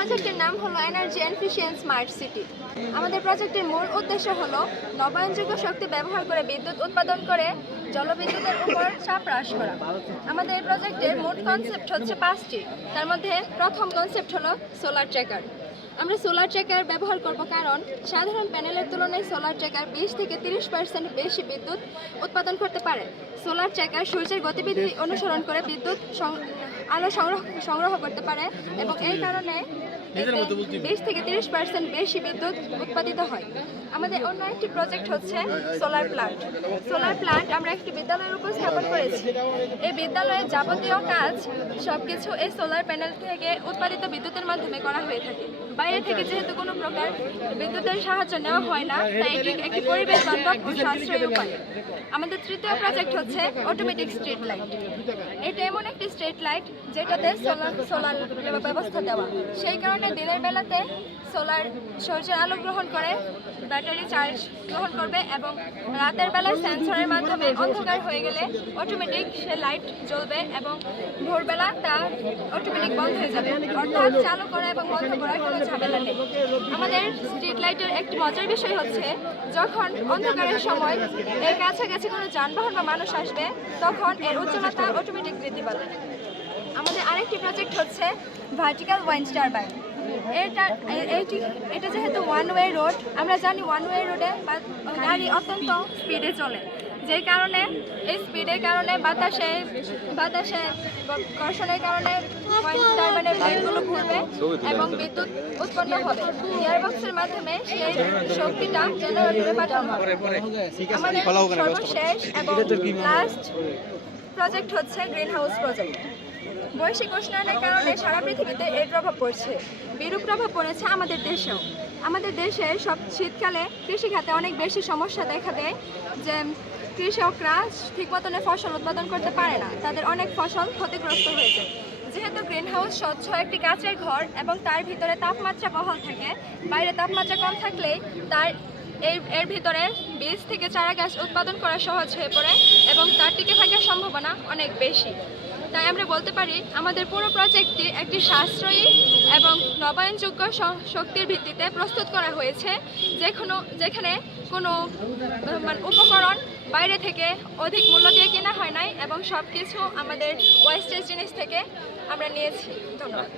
প্রজেক্টের নাম হলো এনার্জি এফিশিয়েন্ট স্মার্ট সিটি। আমাদের প্রজেক্টের মূল উদ্দেশ্য হলো নবায়নযোগ্য শক্তি ব্যবহার করে বিদ্যুৎ উৎপাদন করে জলবিদ্যুতের উপর চাপ হ্রাস করা। আমাদের এই প্রজেক্টের মোট কনসেপ্ট হচ্ছে 5টি। তার মধ্যে প্রথম কনসেপ্ট হলো সোলার ট্র্যাকার। আমরা সোলার ট্র্যাকার ব্যবহার করব কারণ সাধারণ প্যানেলের তুলনায় সোলার ট্র্যাকার 20 থেকে 30% বেশি বিদ্যুৎ উৎপাদন করতে পারে। সোলার ট্র্যাকার সূর্যের গতিবিধি অনুসরণ করে বিদ্যুৎ আলো সংগ্রহ করতে পারে এবং এই কারণে 20 থেকে 30% বেশি বিদ্যুৎ উৎপাদিত হয়। আমাদের অন্য একটি প্রজেক্ট হচ্ছে সোলার প্ল্যান্ট। সোলার প্ল্যান্ট আমরা একটি বিদ্যালয়ের উপর স্থাপন করেছি। এই বিদ্যালয়ের যাবতীয় কাজ সবকিছু এই সোলার প্যানেল থেকে উৎপাদিত বিদ্যুতের মাধ্যমে করা হয়ে থাকে। বাইরে থেকে যেহেতু কোনো প্রকার বিদ্যুতের সাহায্য নেওয়া হয় না, তাই এটি একটি পরিবেশ বান্ধব ও সাশ্রয়ী উপায়। আমাদের তৃতীয় প্রজেক্ট হচ্ছে অটোমেটিক স্ট্রিট লাইট। এটা এমন একটি স্ট্রিট লাইট যেটাতে সোলার ব্যবস্থা দেওয়া, সেই কারণে দিনের বেলাতে সোলার সূর্যের আলো গ্রহণ করে ব্যাটারি চার্জ গ্রহণ করবে এবং রাতের বেলায় সেন্সরের মাধ্যমে অন্ধকার হয়ে গেলে অটোমেটিক সে লাইট জ্বলবে এবং ভোরবেলা তা অটোমেটিক বন্ধ হয়ে যাবে, অর্থাৎ চালু করা এবং বন্ধ করার কোনো ঝামেলা নেই। আমাদের স্ট্রিট লাইটের একটি মজার বিষয় হচ্ছে যখন অন্ধকারের সময় এর কাছাকাছি কোনো যানবাহন বা মানুষ আসবে তখন এর উজ্জ্বলতা অটোমেটিক বৃদ্ধি পাবে। আমাদের আরেকটি প্রজেক্ট হচ্ছে ভার্টিক্যাল উইন্ড টারবাইন। এটা যেহেতু ওয়ান ওয়ে রোড, আমরা জানি ওয়ান ওয়ে রোডে গাড়ি অত্যন্ত স্পিডে চলে, যেই কারণে এই স্পিডের কারণে বাতাসে ঘর্ষণের কারণে টারবাইনের ব্লেডগুলো ঘুরবে এবং বিদ্যুৎ উৎপন্ন হবে। গিয়ারবক্সের মাধ্যমে সেই শক্তিটা জেনারেটরে পাঠানো হবে। আমাদের সর্বশেষ এবং লাস্ট প্রজেক্ট হচ্ছে গ্রিন হাউস প্রজেক্ট। বৈশ্বিক উষ্ণায়নের কারণে সারা পৃথিবীতে এর প্রভাব পড়ছে, বিরূপ প্রভাব পড়েছে আমাদের দেশেও। আমাদের দেশে সব শীতকালে কৃষিখাতে অনেক বেশি সমস্যা দেখা দেয়, যে কৃষকরা ঠিক মতনে ফসল উৎপাদন করতে পারে না, তাদের অনেক ফসল ক্ষতিগ্রস্ত হয়েছে। যেহেতু গ্রিন হাউস স্বচ্ছ একটি কাঁচের ঘর এবং তার ভিতরে তাপমাত্রা বহাল থাকে, বাইরে তাপমাত্রা কম থাকলেই এর ভিতরে বীজ থেকে চারা গাছ উৎপাদন করা সহজ হয়ে পড়ে এবং তার টিকে থাকার সম্ভাবনা অনেক বেশি। তাই আমরা বলতে পারি আমাদের পুরো প্রজেক্টটি একটি সাশ্রয়ী এবং নবায়নযোগ্য শক্তির ভিত্তিতে প্রস্তুত করা হয়েছে, যেখানে কোনো উপকরণ বাইরে থেকে অধিক মূল্য দিয়ে কেনা হয় নাই এবং সব কিছু আমাদের ওয়েস্টেজ জিনিস থেকে আমরা নিয়েছি। ধন্যবাদ।